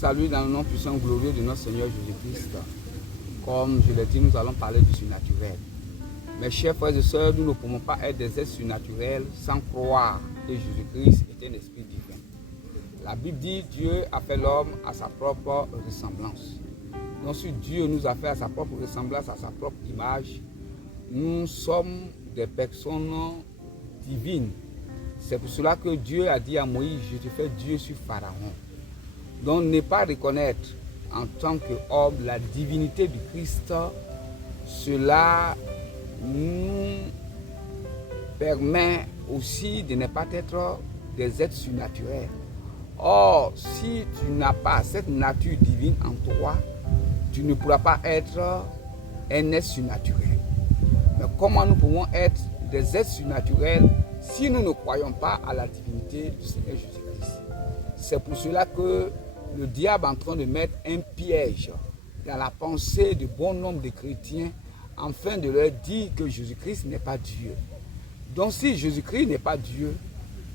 Salut dans le nom puissant glorieux de notre Seigneur Jésus-Christ. Comme je l'ai dit, nous allons parler du surnaturel. Mes chers frères et sœurs, nous ne pouvons pas être des êtres surnaturels sans croire que Jésus-Christ est un esprit divin. La Bible dit Dieu a fait l'homme à sa propre ressemblance. Donc si Dieu nous a fait à sa propre ressemblance, à sa propre image, nous sommes des personnes divines. C'est pour cela que Dieu a dit à Moïse, je te fais Dieu sur Pharaon. Donc ne pas reconnaître en tant qu'homme la divinité du Christ, cela nous permet aussi de ne pas être des êtres surnaturels. Or, si tu n'as pas cette nature divine en toi, tu ne pourras pas être un être surnaturel. Mais comment nous pouvons être des êtres surnaturels si nous ne croyons pas à la divinité du Seigneur Jésus-Christ? C'est pour cela que le diable est en train de mettre un piège dans la pensée de bon nombre de chrétiens afin de leur dire que Jésus-Christ n'est pas Dieu. Donc si Jésus-Christ n'est pas Dieu,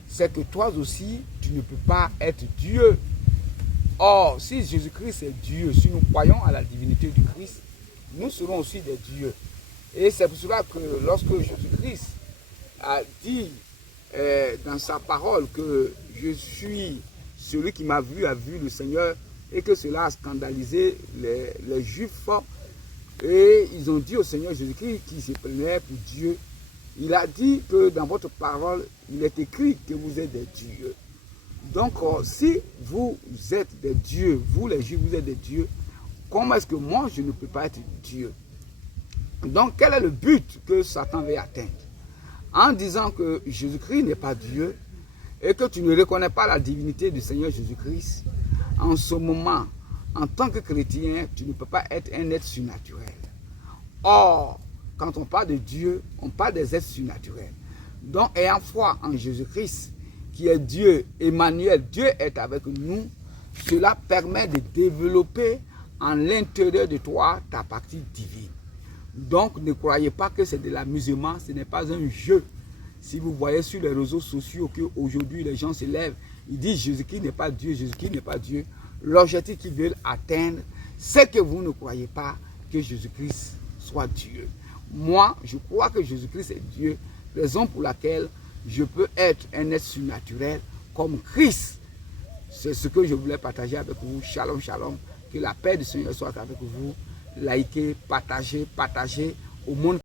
c'est que toi aussi, tu ne peux pas être Dieu. Or, si Jésus-Christ est Dieu, si nous croyons à la divinité du Christ, nous serons aussi des dieux. Et c'est pour cela que lorsque Jésus-Christ a dit dans sa parole que je suis celui qui m'a vu, a vu le Seigneur, et que cela a scandalisé les Juifs, et ils ont dit au Seigneur Jésus-Christ qui se prenait pour Dieu. Il a dit que dans votre parole, il est écrit que vous êtes des dieux. Donc, si vous êtes des dieux, vous les Juifs, vous êtes des dieux, comment est-ce que moi, je ne peux pas être Dieu? Donc, quel est le but que Satan veut atteindre? En disant que Jésus-Christ n'est pas Dieu et que tu ne reconnais pas la divinité du Seigneur Jésus-Christ, en ce moment, en tant que chrétien, tu ne peux pas être un être surnaturel. Or, quand on parle de Dieu, on parle des êtres surnaturels. Donc, ayant foi en Jésus-Christ, qui est Dieu, Emmanuel, Dieu est avec nous, cela permet de développer en l'intérieur de toi ta partie divine. Donc, ne croyez pas que c'est de l'amusement, ce n'est pas un jeu. Si vous voyez sur les réseaux sociaux qu'aujourd'hui les gens se lèvent, ils disent Jésus-Christ n'est pas Dieu, Jésus-Christ n'est pas Dieu. L'objectif qu'ils veulent atteindre, c'est que vous ne croyez pas que Jésus-Christ soit Dieu. Moi, je crois que Jésus-Christ est Dieu, raison pour laquelle je peux être un être surnaturel comme Christ. C'est ce que je voulais partager avec vous. Shalom, shalom. Que la paix du Seigneur soit avec vous. Likez, partagez au monde.